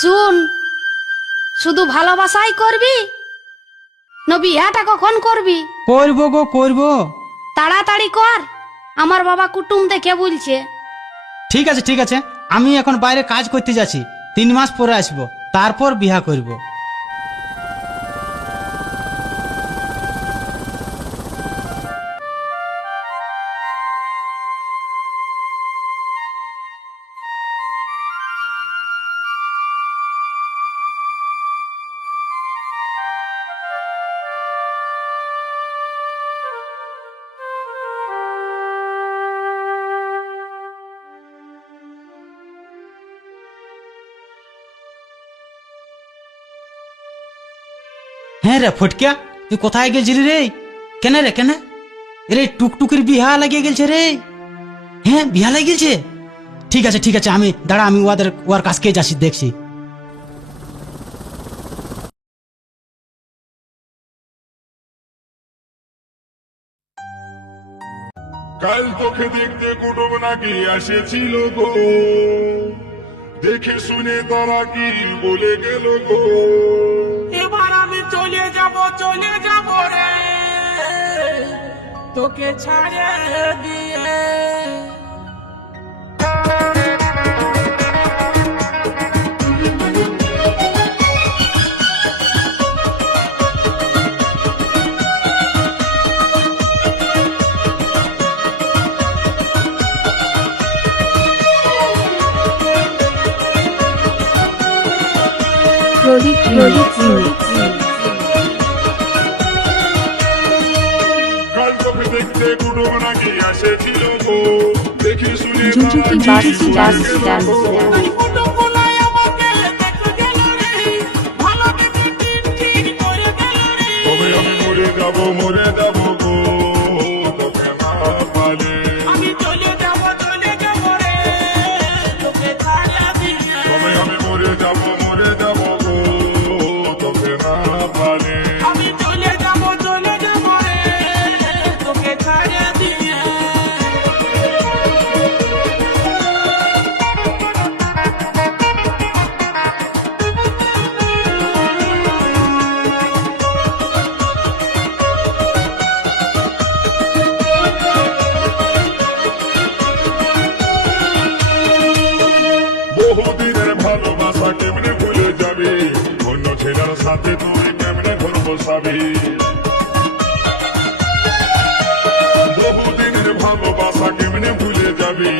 শুন, শুধু ভালোবাসাই করবি না বিয়াটা কখন করবি? করবো গো করবো। তাড়াতাড়ি কর, আমার বাবা কুটুম দেখে বলছে। ঠিক আছে ঠিক আছে, আমি এখন বাইরে কাজ করতে যাচ্ছি, 3 মাস পরে আসবো, তারপর বিয়া করব। হ্যাঁ রে ফটকিয়া, তুই কোথায় গেছিলি রে? কেন রে কেন? রে টুকটুকির বিহা লাগিয়ে গেছে রে। হ্যাঁ বিহা লাগিয়ে গেছে। ঠিক আছে ঠিক আছে, আমি দাঁড়া, আমি ওর কাছকে যাচ্ছি, দেখছি। কাল তোকে দেখতে কুটুম নাকি আসেছিল গো, দেখে শুনে তারা কি বলে গেল গো। এবার আমি চলে যাব রে, তোকে ছাড়ে দিয়ে। কাল তোকে দেখতে কুটুম নাকি আসেছিল গো, দেখে শুনে Jujuki তারা কি Basti বলে Dance গেল গো। Dance এই কুটুমগুলাই আমাকে দেখে গেল রে, ভালো দেখে ঠিক করে গেল রে। তবে আমি মরে যাব গো, তোকে না পালে। আমি চলে যাব রে, তোকে ছাড়ে দিয়ে। তবে আমি মরে যাব গো, তোকে না পালে। আমি চলে যাব রে, তোকে ছাড়ে দিয়ে। বহুদিনের ভালোবাসা কেমনে ভুলে যাবে, অন্য ছেলের সাথে তুই কেমনে ঘর বসাবি। বহুদিনের ভালোবাসা কেমনে ভুলে যাবি,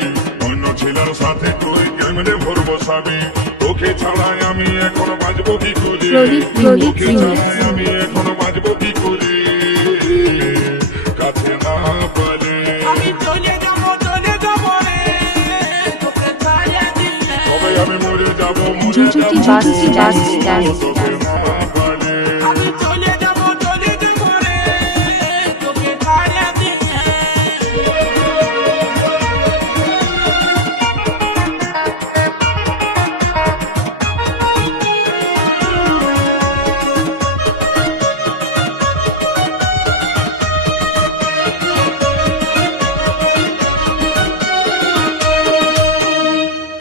অন্য ছেলের সাথে তুই কেমনে ঘর বসাবি। তোকে ছাড়াই আমি এখন বাঁচবো কি করে, তোকে ছাড়াই আমি এখন বাঁচবো কি করে, কাছে না পালে। আমি চলে যাব রে, তোকে ছাড়ে দিয়ে। তবে আমি মরে যাব Jujuki Basti Dance Dance তোকে না পালে। আমি চলে যাব রে, তোকে ছাড়ে দিয়ে।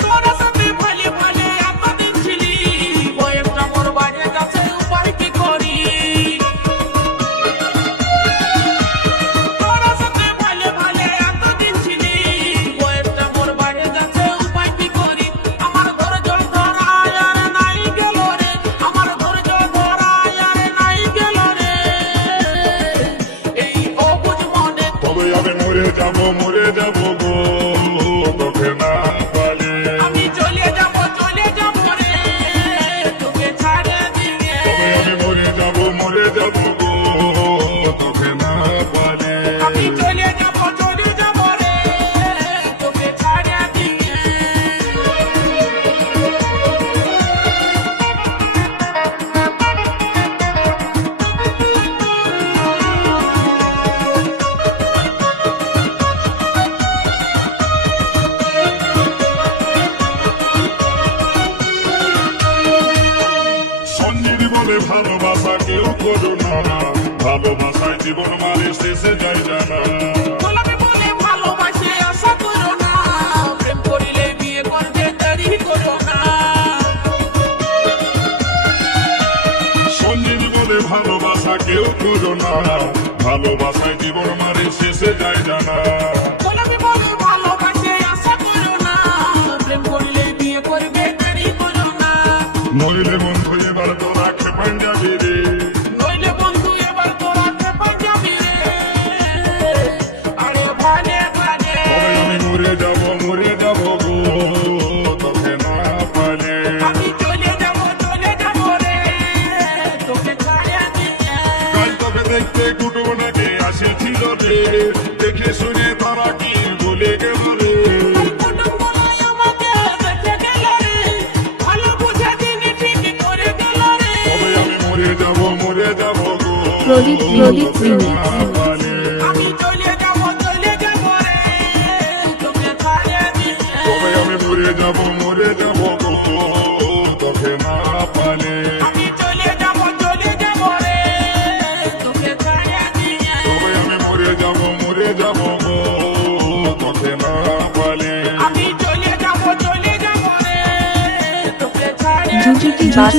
তোরা সাথে ভালে ভালে এতদিন ছিলি, বয়েসটা মোর বাইরে যাচ্ছে, উপায় কি করি। তোরা সাথে ভালে ভালে এতদিন ছিলি, বয়েসটা মোর বাইরে যাচ্ছে, উপায় কি করি। আমার ধৈর্য ধরায় আর নাই গেল রে, আমার ধৈর্য ধরায় আর নাই গেল রে। এই অবুঝ মনে তবে আমি মরে যাব গো, তোকে না পালে। আমি চলে যাব রে, তোকে ছাড়ে দিয়ে। তবে আমি মরে যাব গো, তোকে না পালে। আমি চলে যাব রে, তোকে ছাড়ে দিয়ে। সঞ্জীব বলে ভালোবাসা কেউ করো না, ভালোবাসায় জীবন মানে শেষে যায় জানা। গোলাপি বলে ভালোবাসে আশা করো না, প্রেম করিলে বিয়ে করবে দেরি করো না। কেউ খুঁজো না, ভালোবাসায় জীবন মারে শেষে যায় জানা। গোলামি বলে ভালোবাসে আশা করো না, প্রেম করলে বিয়ে করবে দেরি করো না। নইলে বন্ধু এবার তো রাখে পাঞ্জাবি রে, নইলে বন্ধু এবার তোরা খেপা যাবি রে। আরে ভালে ভালে তবে আমি মরে যাব গো তোকে না পালে। আমি চলে যাব রে, তোকে ছাড়া দিয়ে। কাল তোকে দেখতে কুটুম নাকি আসেছিল রে, দেখে শুনে তারা কি বলে গেল রে। কুটুম বলাই আমাকে দেখে গেল রে, ভালো বুঝে দিনি ঠিক করে গেল রে। তবে আমি মরে যাব গো প্রদীপ তোকে প্রদীপ না পালে। আমি চলে যাব রে, তোকে ছাড়া দিয়ে। তবে আমি মরে যাব গো তোকে না পালে। আমি চলে যাব রে, তোকে ছাড়া দিয়ে। তবে আমি মরে যাব গো তোকে না পালে। আমি চলে যাব রে, তোকে ছাড়া জুজুটি বাস